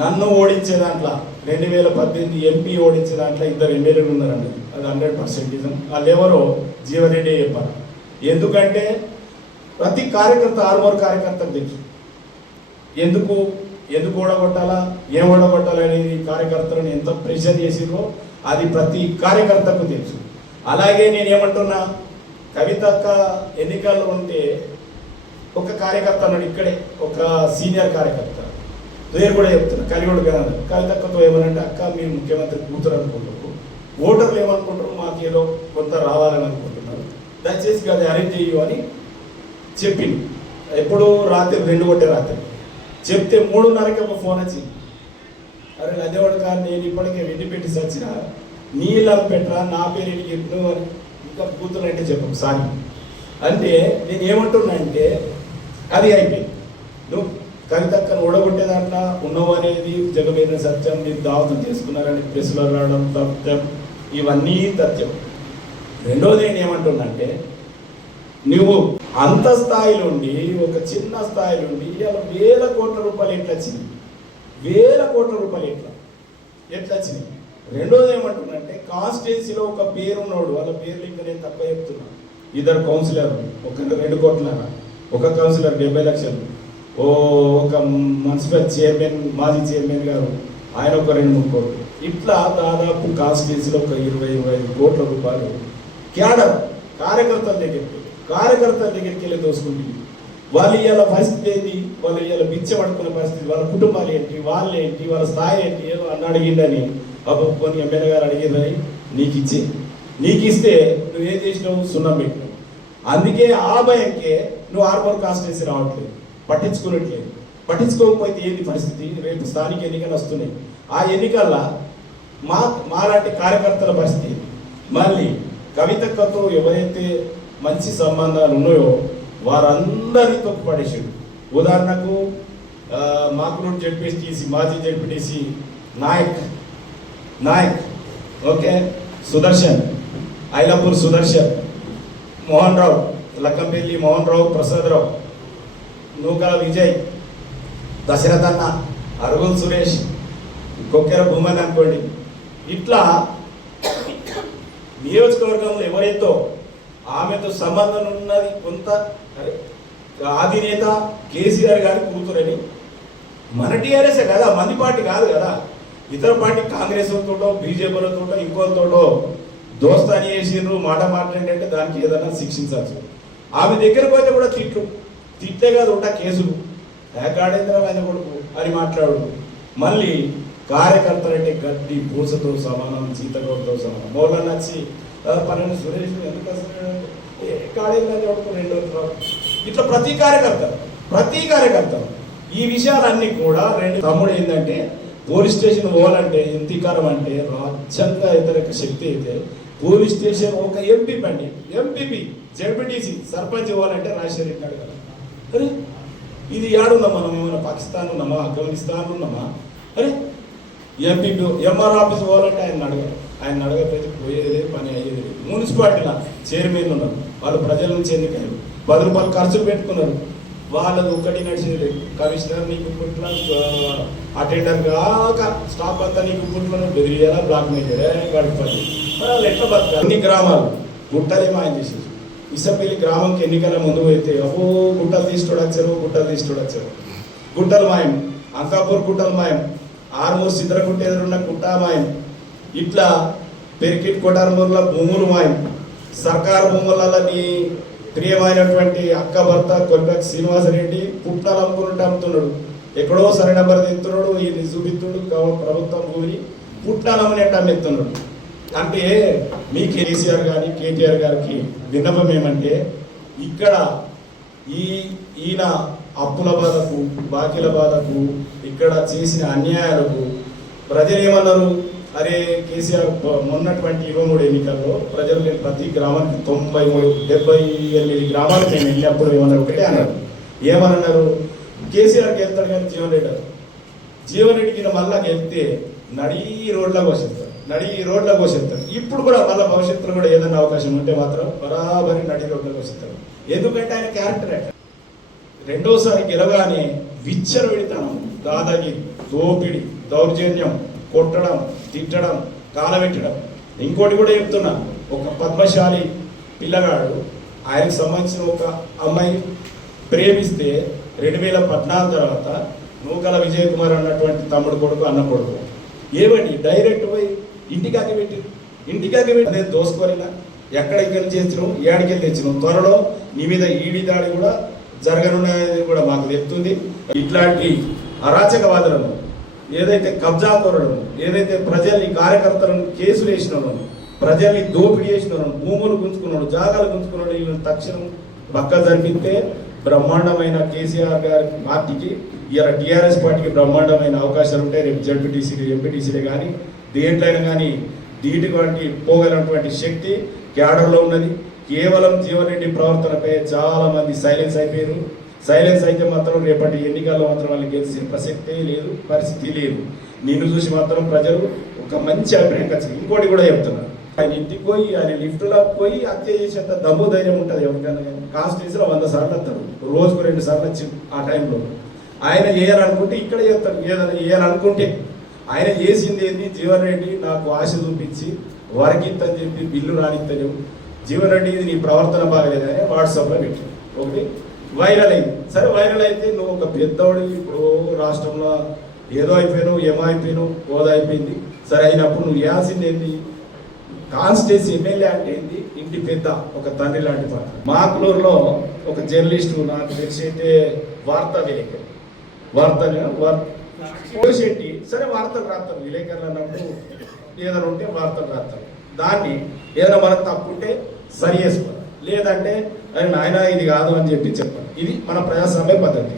నన్ను ఓడించే దాంట్లో రెండు వేల పద్దెనిమిది ఎంపీ ఓడించే దాంట్లో ఇద్దరు ఎమ్మెల్యేలు ఉన్నారండి. అది హండ్రెడ్ పర్సెంట్ వాళ్ళు ఎవరో జీవరెడ్డి చెప్పారు ఎందుకంటే ప్రతి కార్యకర్త ఆరుమూరు కార్యకర్తకు తెలుసు. ఎందుకు ఎందుకు ఓడగొట్టాలా ఏం ఓడగొట్టాలా అనేది కార్యకర్తలను ఎంత ప్రెషర్ చేసిరో అది ప్రతి కార్యకర్తకు తెలుసు. అలాగే నేను ఏమంటున్నా కవితక్క ఎన్నికల్లో ఉంటే ఒక కార్యకర్త అన్నాడు ఇక్కడే ఒక సీనియర్ కార్యకర్త. నేను కూడా చెప్తున్నా కలిగొడు కదా. తక్కువతో ఏమనంటే అక్క మీరు ముఖ్యమంత్రి కూతురు అనుకుంటారు ఓటర్లు ఏమనుకుంటారు మాకు ఏదో కొంత రావాలని అనుకుంటున్నారు. దయచేసి అది అరేంజ్ చేయు అని చెప్పింది. ఎప్పుడు రాత్రి రెండు కొట్టే రాత్రి. చెప్తే మూడున్నరకి ఒక ఫోన్ వచ్చింది. అరే అదేవాడు కాదు నేను ఇప్పటికే వెండి పెట్టి సచ్చిన నీళ్ళని పెట్టరా నా పేరు ఇంటికి చెప్పిన అని ఇంకా కూతురు అంటే చెప్పు సారీ. అంటే నేను ఏమంటున్నా అంటే అది అయిపోయింది. నువ్వు కవితక్కను ఓడగొట్టే దాంట్లో ఉన్నావు అనేది జగమైన సత్యం మీరు దావతం చేసుకున్నారని ప్రెస్లో రావడం తథ్యం ఇవన్నీ తథ్యం. రెండోది నేను ఏమంటున్నంటే నువ్వు అంత స్థాయి నుండి ఒక చిన్న స్థాయి నుండి ఇవాళ వేల కోట్ల రూపాయలు ఎట్లా వచ్చింది వేల కోట్ల రూపాయలు ఎట్లా? ఎట్లా వచ్చినాయి? రెండోది ఏమంటున్నంటే కాన్స్టిట్యున్సీలో ఒక పేరు ఉన్నాడు వాళ్ళ పేర్లు ఇంకా నేను తక్కువ చెప్తున్నా. ఇద్దరు కౌన్సిలర్ ఒక రెండు కోట్ల ఒక కౌన్సిలర్ డెబ్బై లక్షలు. ఓ ఒక మున్సిపల్ చైర్మన్ మాజీ చైర్మన్ గారు ఆయన ఒక రెండు మూడు కోట్లు. ఇట్లా దాదాపు కాన్స్టిట్యూన్సీలో ఒక ఇరవై ఇరవై ఐదు కోట్ల రూపాయలు క్యాడర్ కార్యకర్తల దగ్గరికి కార్యకర్తల దగ్గరికి వెళ్ళి దోసుకుంటుంది వాళ్ళు ఇవాళ పరిస్థితి ఏంటి వాళ్ళు ఇవాళ పడుకునే పరిస్థితి వాళ్ళ కుటుంబాలు ఏంటి వాళ్ళు ఏంటి వాళ్ళ స్థాయి ఏంటి? ఏదో అన్న అడిగిందని పాప కొన్ని ఎమ్మెల్యే గారు అడిగిందని నీకు ఇచ్చి. నీకు ఇస్తే నువ్వేం చేసినావు? సున్నం పెట్టినావు. అందుకే ఆ భయంకే నువ్వు ఆర్మోర్ కాన్స్టిట్యూన్సీ రావట్లేదు. పట్టించుకున్నట్లేదు పట్టించుకోకపోతే ఏంటి పరిస్థితి? రేపు స్థానిక ఎన్నికలు వస్తున్నాయి. ఆ ఎన్నికల్లో మా మాలాంటి కార్యకర్తల పరిస్థితి మళ్ళీ కవితక్కతో ఎవరైతే మంచి సంబంధాలు ఉన్నాయో వారందరితో పడేసాడు ఉదాహరణకు ఆ, మాకునూరు జడ్పీటీసీ మాజీ జడ్పీటీసీ నాయక్ నాయక్ ఓకే సుదర్శన్ ఐలాపూర్ సుదర్శన్ మోహన్ రావు లక్కంపల్లి మోహన్ రావు ప్రసాద్ రావు నూకల విజయ్ దశరథ్ అన్న అరుగుల్ సురేష్ కొక్కెర భూమన్ అనుకోండి. ఇట్లా నియోజకవర్గంలో ఎవరైతే ఆమెతో సంబంధం ఉన్నది కొంత అధినేత కేసీఆర్ గారి కూతురని మన టీఆర్ఎస్ఏ కదా మంది పార్టీ కాదు కదా. ఇతర పార్టీ కాంగ్రెస్ తోటో బీజేపీలతోటో ఇంకోతోటో దోస్తాని చేసిండ్రు మాట మాట్లాడంటే దానికి ఏదైనా శిక్షించవచ్చు ఆమె దగ్గరకు పోతే కూడా తిట్లు. తిట్టే కాదు ఉంటా కేసులు. ఏకాడేంద్రం ఆయన కొడుకు అని మాట్లాడు. మళ్ళీ కార్యకర్తలంటే గడ్డి పూసతో సమానం సీతగౌడతో సమానం. మౌలా నచ్చి పన్నెండు సురేష్ ఎందుకు వస్తున్నాడు ఏ కొడుకు రెండు రావు." ఇట్లా ప్రతి కార్యకర్త ప్రతి కార్యకర్త ఈ విషయాలన్నీ కూడా రెండు తమ్ముడు ఏంటంటే పోలీస్ స్టేషన్ పోవాలంటే ఇంతికారం అంటే రాజ్యాంగ వ్యతిరేక శక్తి అయితే పోలీస్ స్టేషన్ ఒక ఎంపీ పండి ఎంపీపీ జడ్పీటీసీ సర్పంచ్ పోవాలంటే రాజశేఖర్ రెడ్డి అడగాలి. అరే ఇది ఏడున్నాం మనం ఏమైనా పాకిస్తాన్ ఉన్నామా ఆఫ్ఘనిస్తాన్ ఉన్నామా అరే ఎంపీ ఎంఆర్ ఆఫీస్ పోవాలంటే ఆయన అడగాలి ఆయన అడగకపోతే పోయేదే పని అయ్యేది లేదు. మున్సిపాలిటీలో చైర్మన్ ఉన్నారు వాళ్ళు ప్రజల నుంచి ఎన్నికయ్యారు. పది రూపాయలు ఖర్చులు పెట్టుకున్నారు. వాళ్ళది ఒక్కటి నడిచింది లేదు. కమిషనర్ నీకు పుట్టిన అటెండర్ కాక స్టాఫ్ అంతా నీకు పుట్టిన బెదిరియాలా బ్లాక్ మీద వాడికి మరి వాళ్ళు ఎట్లా బతకాలి? అన్ని గ్రామాలు గుట్టలే ఆయన చేసేసి. ఇసపల్లి గ్రామంకి ఎన్నికల ముందు అయితే ఓ గుట్టలు తీసుకోడు గుట్టలు తీసుకోడు గుట్టలు మాయం అంకాపూర్ గుట్టలు మాయం ఆర్మూర్ సిద్ధరగుట్ట ఎదురున్న గుట్ట మాయం ఇట్లా పెరికిట్ కొటార్మూర్ల భూములు మాయం. సర్కారు భూములలో నీ ప్రియమైనటువంటి అక్క భర్త కొల్బెక్ శ్రీనివాసరెడ్డి పుట్టాలు అమ్ముకున్నట్టు అమ్ముతున్నాడు. ఎక్కడో సరే నెంబర్ తెస్తున్నాడు ఇది చూపిస్తున్నాడు ప్రభుత్వం భూమిని పుట్టాలు అమ్మనేట్టు అమ్మెత్తున్నాడు. అంటే మీ కేసీఆర్ గారి కేటీఆర్ గారికి విన్నపం ఏమంటే ఇక్కడ ఈ ఈయన అప్పుల బాధకు బాకీల బాధకు ఇక్కడ చేసిన అన్యాయాలకు ప్రజలు ఏమన్నారు అరే కేసీఆర్ మొన్నటువంటి ఇరవై మూడు ఎన్నికల్లో ప్రజలు నేను ప్రతి గ్రామానికి తొంభై మూడు డెబ్బై ఎనిమిది గ్రామాలకు నేను వెళ్ళినప్పుడు ఏమన్నారు? ఒకటే అన్నారు. ఏమన్నారు కేసీఆర్కి వెళ్తాడు కానీ జీవన్ రెడ్డి జీవన్ రెడ్డికి మళ్ళా వెళ్తే నడి రోడ్లకు వస్తారు నడి రోడ్లకు కోసేస్తారు ఇప్పుడు కూడా మళ్ళీ భవిష్యత్తులో కూడా ఏదైనా అవకాశం ఉంటే మాత్రం బరాబరి నడి రోడ్లకు కోసేస్తారు ఎందుకంటే ఆయన క్యారెక్టర్ అట్లా. రెండోసారి గెలవగానే విచ్చర విడితనం దాదాగిరి దోపిడి దౌర్జన్యం కొట్టడం తిట్టడం కాలబెట్టడం ఇంకోటి కూడా చెప్తున్నా ఒక పద్మశాలి పిల్లగాడు ఆయనకు సంబంధించిన ఒక అమ్మాయి ప్రేమిస్తే రెండు వేల పద్నాలుగు తర్వాత నూకల విజయ్ కుమార్ అన్నటువంటి తమ్ముడు కొడుకు అన్న కొడుకు. ఏమండి? డైరెక్ట్ పోయి ఇంటికాకి పెట్టి. ఇంటికాకి పెట్టి. అదే దోసుకోలేనా ఎక్కడ ఇక్కడ ఏడికి వెళ్ళి తెచ్చినాం త్వరలో నీ మీద ఈడి దాడి కూడా జరగనున్నది కూడా మాకు చెప్తుంది. ఇట్లాంటి అరాచకవాదులను ఏదైతే కబ్జాకోరులను ఏదైతే ప్రజల్ని కార్యకర్తలను కేసులు వేసిన ప్రజల్ని దోపిడీ చేసిన భూములు గుంజుకున్నాడు జాగాలు గుంజుకున్నాడు వీళ్ళని తక్షణం పక్క జరిపితే బ్రహ్మాండమైన కేసీఆర్ గారి పార్టీకి ఇలా టీఆర్ఎస్ పార్టీకి బ్రహ్మాండమైన అవకాశాలు ఉంటాయి. రేపు జడ్పీటీసీ ఎంపీటీసీలే కానీ దేంట్లైనా కానీ దీటివంటి పోగలటువంటి శక్తి క్యాడర్లో ఉన్నది. కేవలం జీవనరెడ్డి ప్రవర్తనపై చాలామంది సైలెన్స్ అయిపోయారు. సైలెన్స్ అయితే మాత్రం రేపటి ఎన్నికల్లో మాత్రం వాళ్ళకి గెలిచే ప్రసక్తే లేదు పరిస్థితి లేదు. నిన్ను చూసి మాత్రం ప్రజలు ఒక మంచి అభిప్రాయం వచ్చింది ఇంకోటి కూడా చెప్తున్నారు ఆయన ఇంటికి పోయి ఆయన లిఫ్ట్లో పోయి హత్య చేసేంత దమ్ము ధైర్యం ఉంటుంది ఎవరికైనా కానీ. కాన్స్టిట్యూన్సీలో వంద సార్లు వస్తాడు రోజుకు రెండు సార్లు వచ్చి ఆ టైంలో. ఆయన చేయాలనుకుంటే ఇక్కడ చేస్తాడు ఏదైనా చేయాలనుకుంటే ఆయన చేసింది ఏంది? జీవన్ రెడ్డి నాకు ఆశ చూపించి వరకింతని చెప్పి బిల్లు రానిత్తలేవు జీవన్ రెడ్డి ఇది నీ ప్రవర్తన బాగలేదని వాట్సాప్లో పెట్టి ఒకటి వైరల్ అయింది. సరే వైరల్ అయితే నువ్వు ఒక పెద్దవాడు ఇప్పుడు రాష్ట్రంలో ఏదో అయిపోయినావు ఏమో అయిపోయినావు హోదా అయిపోయింది. సరే అయినప్పుడు నువ్వు చేయాల్సింది ఏంటి కాన్స్టిట్యూన్సీ ఎమ్మెల్యే అంటే ఏంది? ఇంటి పెద్ద ఒక తండ్రి లాంటి పాత్ర. మాకులూరులో ఒక జర్నలిస్టు నాకు తెలిసి అయితే వార్తా విలేకరి. వార్త పోషెట్టి సరే వార్తలు రాస్తారు విలేకరులు అన్నప్పుడు ఏదైనా ఉంటే వార్తలు రాస్తారు దాన్ని ఏదైనా మనం తప్పుంటే సరి చేసుకోవాలి. లేదంటే ఆయన నాయన ఇది కాదు అని చెప్పి చెప్పాలి. ఇది మన ప్రజాస్వామ్య పద్ధతి.